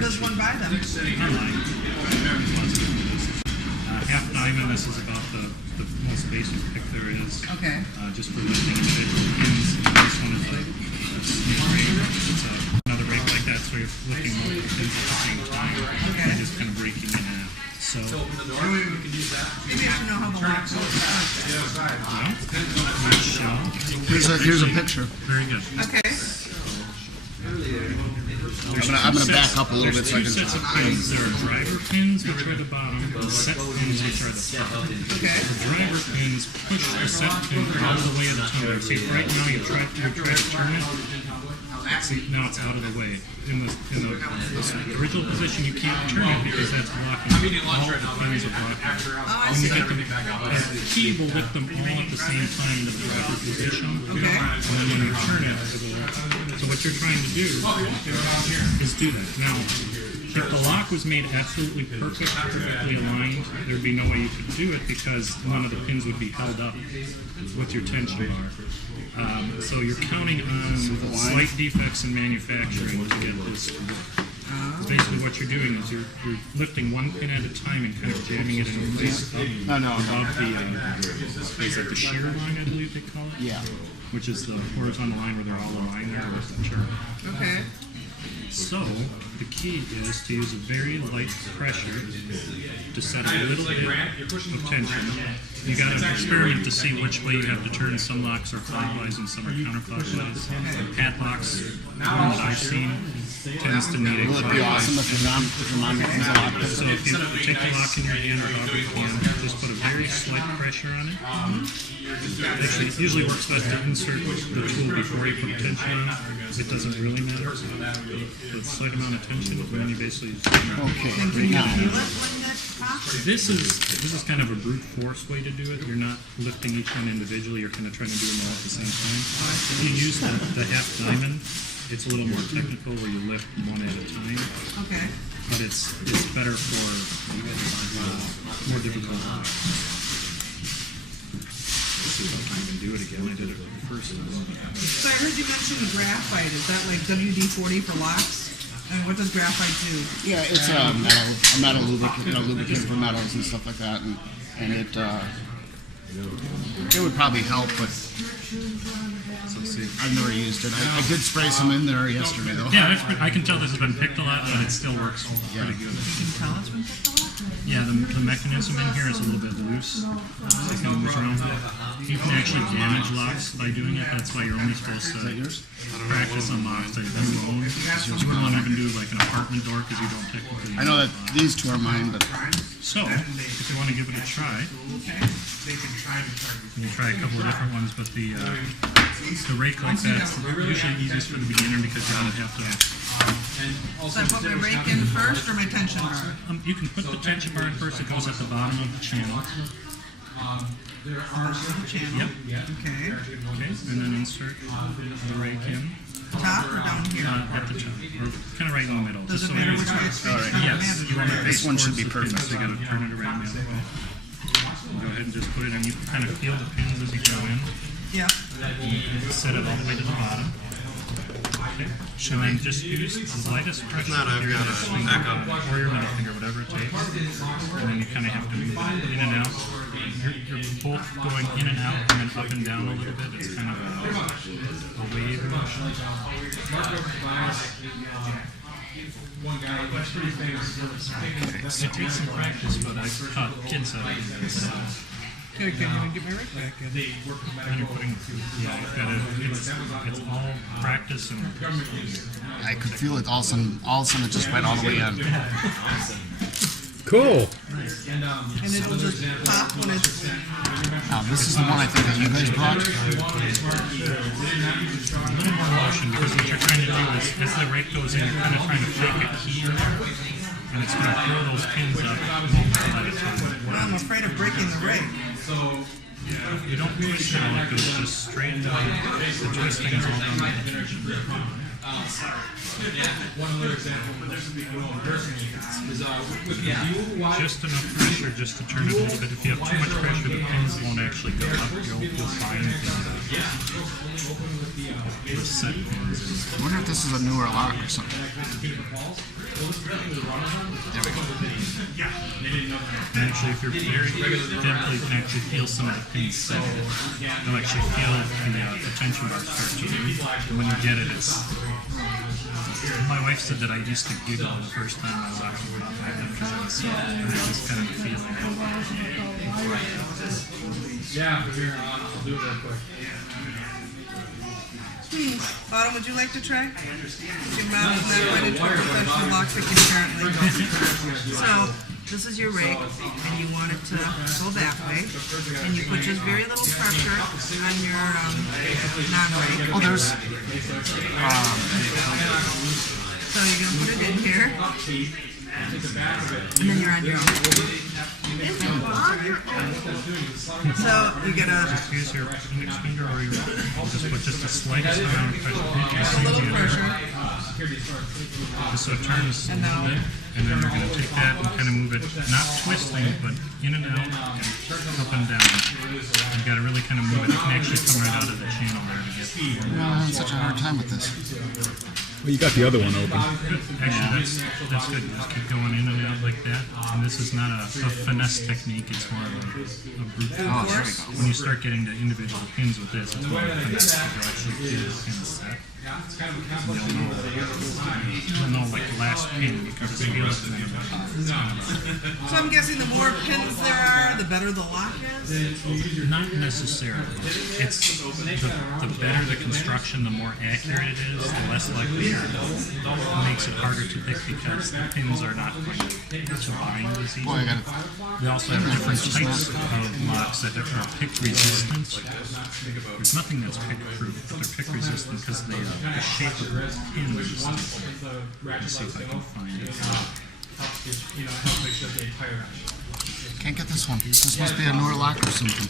does one buy them? Online. Half diamond, this is about the most basic pick there is. Okay. Just for lifting individual pins. This one is like a snake rake. It's another rake like that, so you're lifting multiple pins at the same time. Okay. And just kind of breaking in half. So, maybe I should know how the lock goes. Here's a picture. Very good. Okay. I'm gonna back up a little bit so I There's two can. sets of pins. There are driver pins, which are the bottom, and set pins, which are the top. Okay. The driver pins push the set pin out of the way of the tumbler. See, right now you try to turn it. See, now it's out of the way. In the original position, you can't turn it because that's blocking all the pins are blocking. When you get them, the key will lift them all at the same time in the driver position. Okay. And then when you turn it, so what you're trying to do is do that. Now, if the lock was made absolutely perfectly aligned, there'd be no way you could do it because none of the pins would be held up with your tension bar. So you're counting on slight defects in manufacturing to get this to work. Basically what you're doing is you're lifting one pin at a time and kind of jamming it in place above the shear line, I believe they call it. Yeah. Which is the horizontal line where they're all aligned there with the chart. Okay. So, the key is to use a very light pressure to set a little bit of tension. You got to experiment to see which way you have to turn. Some locks are clockwise and some are counterclockwise. Padlocks, the ones I've seen, tends to need a Will it be awesome if your mom makes a lock? So if you take the lock in your hand or however you can, just put a very slight pressure on it. Actually, it usually works best to insert the tool before you put tension on. It doesn't really matter. The slight amount of tension, and then you basically just Okay. Now, This is kind of a brute force way to do it. You're not lifting each one individually. You're kind of trying to do them all at the same time. If you use the half diamond, it's a little more technical where you lift one at a time. Okay. But it's better for more difficult locks. Let's see if I can do it again. I did it the first time. So I heard you mention graphite. Is that like WD-40 for locks? And what does graphite do? yeah, it's a metal lubricant for metals and stuff like that, and it would probably help, but I've never used it. I did spray some in there yesterday though. Yeah, I can tell this has been picked a lot, but it still works pretty good. You can tell it's been picked a lot? Yeah, the mechanism in here is a little bit loose. So it kind of moves around. You can actually damage locks by doing it. That's why you're only supposed to practice on locks that you own. You wouldn't even do like an apartment door because you don't technically. I know that these two are mine, but So, if you want to give it a try, you can try a couple of different ones, but the rake like that's usually easiest for the beginner because you don't have to. So I put my rake in first or my tension bar? You can put the tension bar in first. It goes at the bottom of the channel. Channel. Yep. Okay. Okay, and then insert the rake in. Top or down here? At the top, or kind of right in the middle. Does Just it so matter there's- which way it's facing? Yes, you want to This one should be towards the perfect. pins, so you got to turn it around the other way. Go ahead and just put it in. You kind of feel the pins as you go in. Yeah. Set it all the way to the bottom. Okay. And then just use the lightest pressure with your finger or your middle finger, whatever it takes. And then you kind of have to move it in and out. You're both going in and out and then up and down a little bit. It's kind of a wave motion. It takes some practice, but I've taught kids how to do this. Okay, I can't even get my rake back in. And you're putting, you've got to, it's all practice and I could feel it all of a sudden it just went all the way in. Cool. And it'll just pop when it's... Now this is the one I think that you guys brought. a little more motion because what you're trying to do is, as the rake goes in, you're kind of trying to fake a key, and it's going to throw those pins up multiple at a time. I'm afraid of breaking the rake. You don't twist it all, it goes just straight down. The twisting is all done by the tension. Just enough pressure just to turn it a little bit. If you have too much pressure, the pins won't actually go up. You'll find the set pins. I wonder if this is a newer lock or something. There we go. And actually, if you're very careful, you can actually feel some of the pins set. You'll actually feel the tension bar start to move. And when you get it, it's... My wife said that I used to giggle the first time I was actually because it was so... And I just kind of feeling. Yeah, here, I'll do it real quick. Autumn, would you like to try? Your mom is not quite into professional lockpicking apparently. So, this is your rig, and you want it to go that way, and you put just very little pressure on your non-rig. Oh, there's... So you're going to put it in here, and then you're on your own. So you get a Use your index finger or you just put just the slightest amount of pressure. a little pressure, Just so it turns a little bit. And then we're going to take that and kind of move it, not twisting, but in and out, up and down. You've got to really kind of move it. It can actually come right out of the channel there to get I'm having such a hard time with this. Well, you got the other one open. Actually, that's good. Just keep going in and out like that. And this is not a finesse technique. It's more of a brute Oh, there we force. go. When you start getting to individual pins with this, it's more of a finesse. You'll actually feel the pin set. You'll know like the last pin. You can just feel it. And it's kind of so I'm guessing the more pins there are, the better the lock is? not necessarily. It's the better the construction, the more accurate it is, the less likely it makes it harder to pick because the pins are not to bind as easy. Boy, I got it. They also have different types of locks that are pick resistant. There's nothing that's pick proof, but they're pick resistant because the shape of the pins is different. Let's see if I can find it. Can't get this one. This must be a newer lock or something.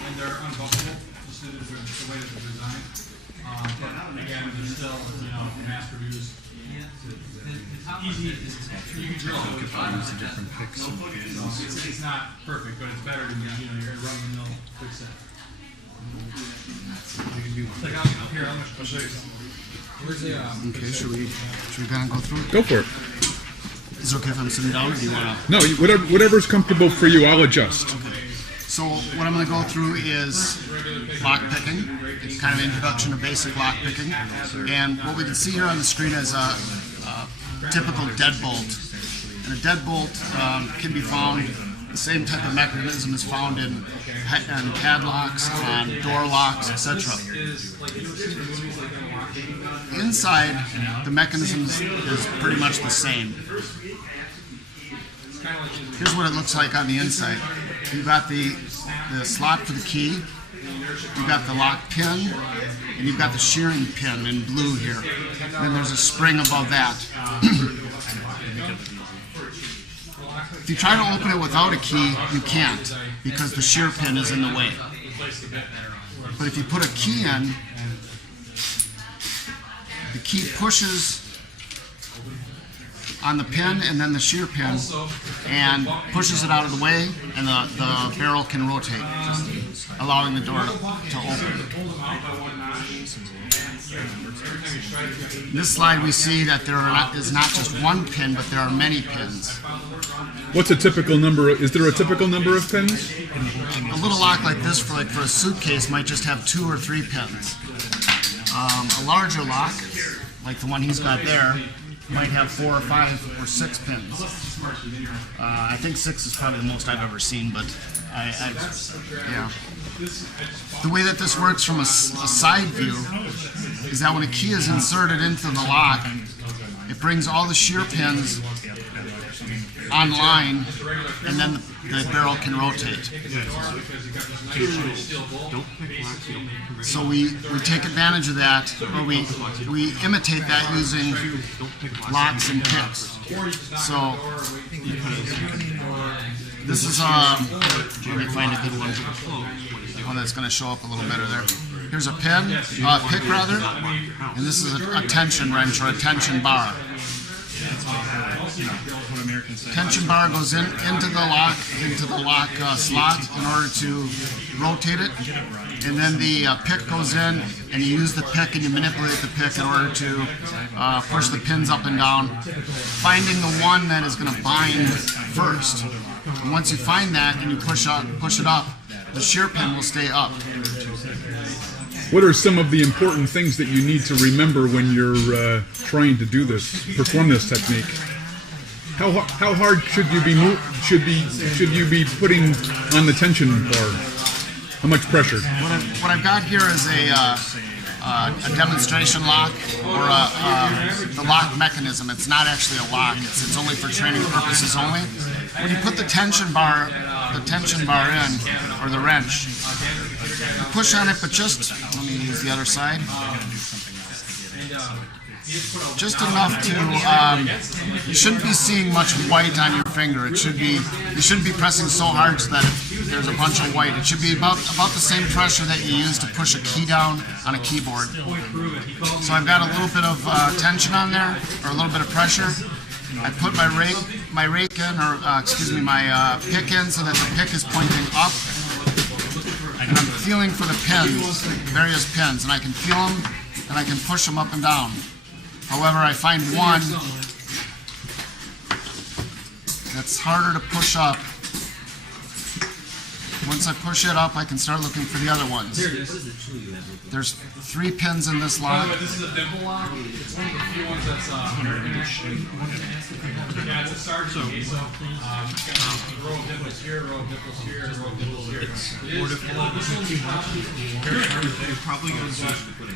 And they're unbuckable, just the way that they're designed. But again, they're still, mass produced. Easy. You can drill it with Use the different picks. It's not perfect, but it's better than your run-of-the-mill quick set. Like here, I'll show you something. Where's the Okay, should we kind of go through it? Go for it. Is it okay if I'm sitting down, or do you want to? No, whatever's comfortable for you, I'll adjust. So what I'm going to go through is lock picking, kind of introduction to basic lock picking, and what we can see here on the screen is a typical deadbolt. And a deadbolt can be found. The same type of mechanism is found in padlocks, on door locks, etc. Inside, the mechanism is pretty much the same. Here's what it looks like on the inside. You've got the slot for the key, you've got the lock pin, and you've got the shearing pin in blue here. Then there's a spring above that. If you try to open it without a key, you can't, because the shear pin is in the way. But if you put a key in, the key pushes on the pin and then the shear pin and pushes it out of the way, and the barrel can rotate, allowing the door to open. In this slide we see that there is not just one pin, but there are many pins. What's a typical number? Is there a typical number of pins? A little lock like this for a suitcase might just have 2 or 3 pins. A larger lock, like the one he's got there, might have 4 or 5 or 6 pins. I think 6 is probably the most I've ever seen, but yeah. The way that this works from a side view is that when a key is inserted into the lock, it brings all the shear pins online, and then the barrel can rotate. So we take advantage of that, or we imitate that using locks and picks. So this is let me find a good one that's going to show up a little better there. Here's a pick rather, and this is a tension wrench or a tension bar. what Americans say. Tension bar goes into the lock slot in order to rotate it, and then the pick goes in, and you use the pick and you manipulate the pick in order to push the pins up and down, finding the one that is going to bind first. And once you find that and you push it up, the shear pin will stay up. What are some of the important things that you need to remember when you're trying to do this, perform this technique? How hard should you be putting on the tension bar? How much pressure? What I've got here is a demonstration lock, or the lock mechanism. It's not actually a lock. It's only for training purposes only. When you put the tension bar in, or the wrench, you push on it, but just, let me use the other side, just enough to, you shouldn't be seeing much white on your finger. You shouldn't be pressing so hard so that there's a bunch of white. It should be about the same pressure that you use to push a key down on a keyboard. So I've got a little bit of tension on there, or a little bit of pressure. I put my rake in, or my pick in, so that the pick is pointing up. And I'm feeling for the pins, various pins, and I can feel them, and I can push them up and down. However, I find one that's harder to push up. Once I push it up, I can start looking for the other ones. There's 3 pins in this lock. This is a dimple lock. It's one of the few ones that's yeah, it's a sergeant key. So a row of dimples here, a row of dimples here, a row of dimples here. It's more difficult. It probably goes in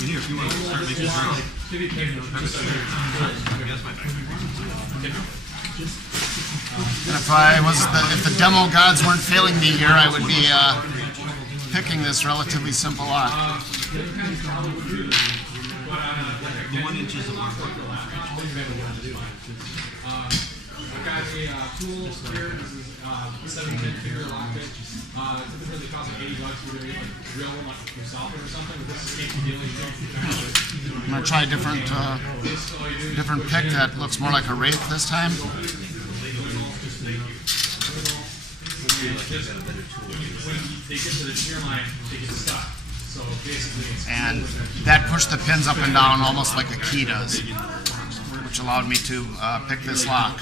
here if you want to start making it. If the demo gods weren't failing me here, I would be picking this relatively simple lock. The 1 inch is a mark. I've got a tool here. This is 7-pin finger lockpick. Typically they cost like $80 for a real one, like yourself or something. But this is capable. I'm gonna try a different pick that looks more like a rake this time. When they get to the shear line, they get stuck. So basically, And that pushed the pins up and down almost like a key does, which allowed me to pick this lock.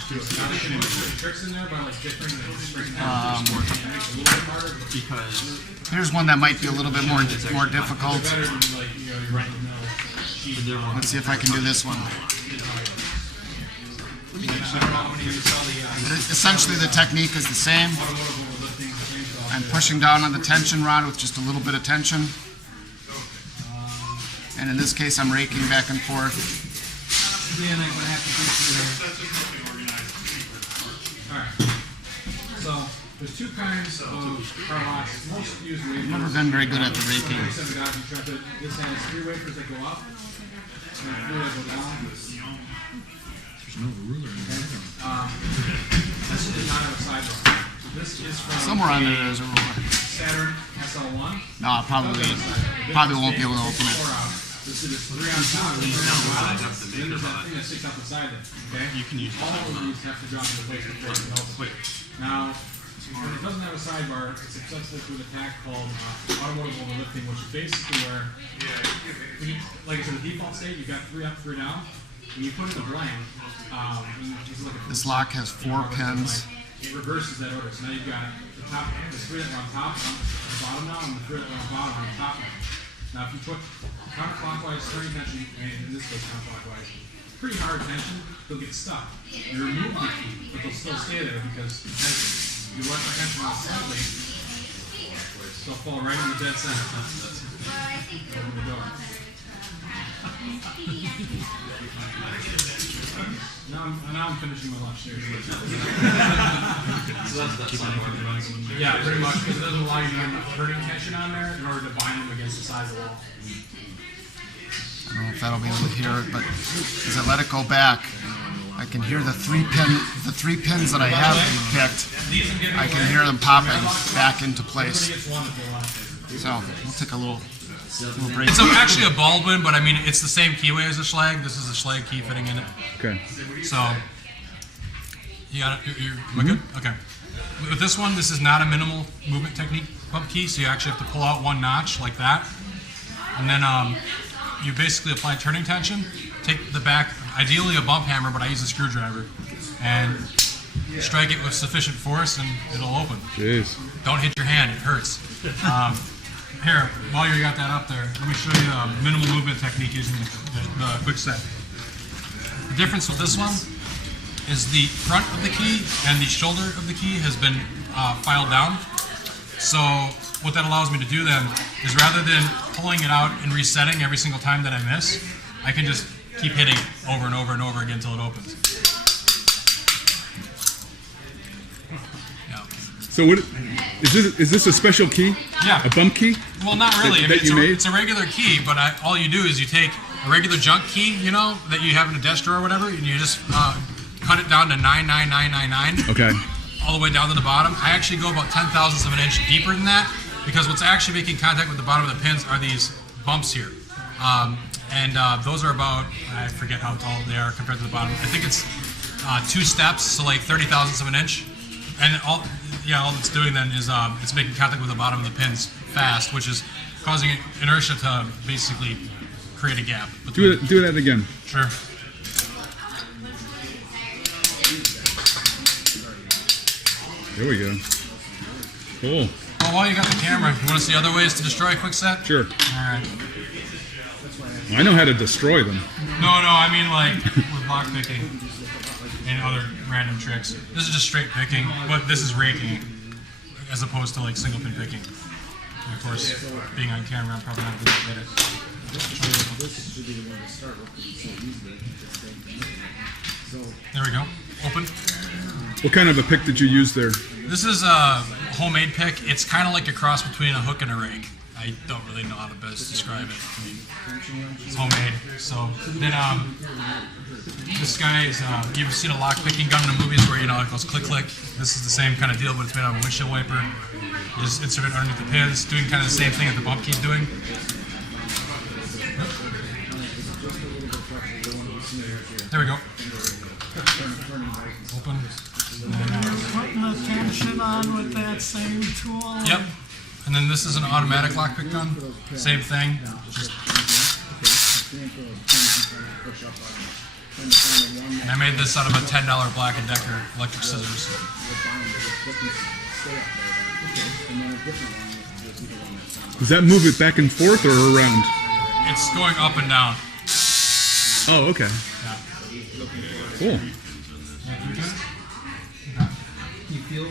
Here's one that might be a little bit more difficult. Let's see if I can do this one. Essentially, the technique is the same. I'm pushing down on the tension rod with just a little bit of tension. And in this case, I'm raking back and forth. Alright. So, there's 2 kinds of car locks. Most use wafers. I've never been very good at the raking. This has 3 wafers that go up, and 3 that go down. There's no ruler in there. This does not have a sidebar. This is from Somewhere on there is a ruler. Saturn SL1. No, probably won't be able to open it. This is 3 on top. Then there's that thing that sticks out the side there. Okay? You can use all of these have to drop into place before it helps. Now, when it doesn't have a sidebar, it's accessible to an attack called automotive overlifting, which is basically where, like it's in the default state, you've got 3 up, 3 down. When you put it in blank, This lock has 4 pins. it reverses that order. So now you've got the 3 that are on top, on the bottom now, and the 3 that are on the bottom on the top now. Now, if you put counterclockwise turning tension, and in this case counterclockwise, pretty hard tension, they'll get stuck. You remove the key, but they'll still stay there because you let the tension out slightly, they'll fall right in the dead center. Open the door. Now I'm finishing my lunch here. Yeah, pretty much, because it doesn't allow you to have enough turning tension on there in order to bind them against the side of the wall. I don't know if that'll be able to hear it, but as I let it go back, I can hear the 3 pins that I have picked. I can hear them popping back into place. So we'll take a little break. It's actually a Baldwin, but I mean it's the same keyway as a Schlage. This is a Schlage key fitting in it. Okay. So You got it? Am I good? Okay. With this one, this is not a minimal movement technique bump key, so you actually have to pull out one notch like that. And then you basically apply turning tension, take the back, ideally a bump hammer, but I use a screwdriver, and strike it with sufficient force and it'll open. Jeez. Don't hit your hand, it hurts. Here, while you got that up there, let me show you a minimal movement technique using the quick set. The difference with this one is the front of the key and the shoulder of the key has been filed down. So what that allows me to do then is rather than pulling it out and resetting every single time that I miss, I can just keep hitting over and over and over again until it opens. Yeah. So what is this a special key? Yeah. A bump key? Well, not really. That you made? It's a regular key, but all you do is you take a regular junk key, you know, that you have in a desk drawer or whatever, and you just cut it down to 99999. Okay. All the way down to the bottom. I actually go about 10,000ths of an inch deeper than that because what's actually making contact with the bottom of the pins are these bumps here. Those are about, I forget how tall they are compared to the bottom. I think it's 2 steps, so like 30,000ths of an inch. And all it's doing then is it's making contact with the bottom of the pins fast, which is causing inertia to basically create a gap. Do that again. Sure. There we go. Cool. Well, while you got the camera, you want to see other ways to destroy a quick set? Sure. All right. I know how to destroy them. No, I mean like with lockpicking and other random tricks. This is just straight picking, but this is raking as opposed to like single pin picking. And of course, being on camera, I'm probably not good at it. There we go. Open. What kind of a pick did you use there? This is a homemade pick. It's kind of like a cross between a hook and a rake. I don't really know how to best describe it. I mean, it's homemade. So then this guy is, you've seen a lockpicking gun in the movies where, you know, it goes click, click. This is the same kind of deal, but it's made out of a windshield wiper. You just insert it underneath the pins, doing kind of the same thing that the bump key's doing. There we go. Open. Putting the tension on with that same tool. Yep. And then this is an automatic lockpick gun. Same thing. And I made this out of a $10 Black & Decker electric scissors. Does that move it back and forth or around? It's going up and down. Oh, okay. Yeah. Cool. You feel?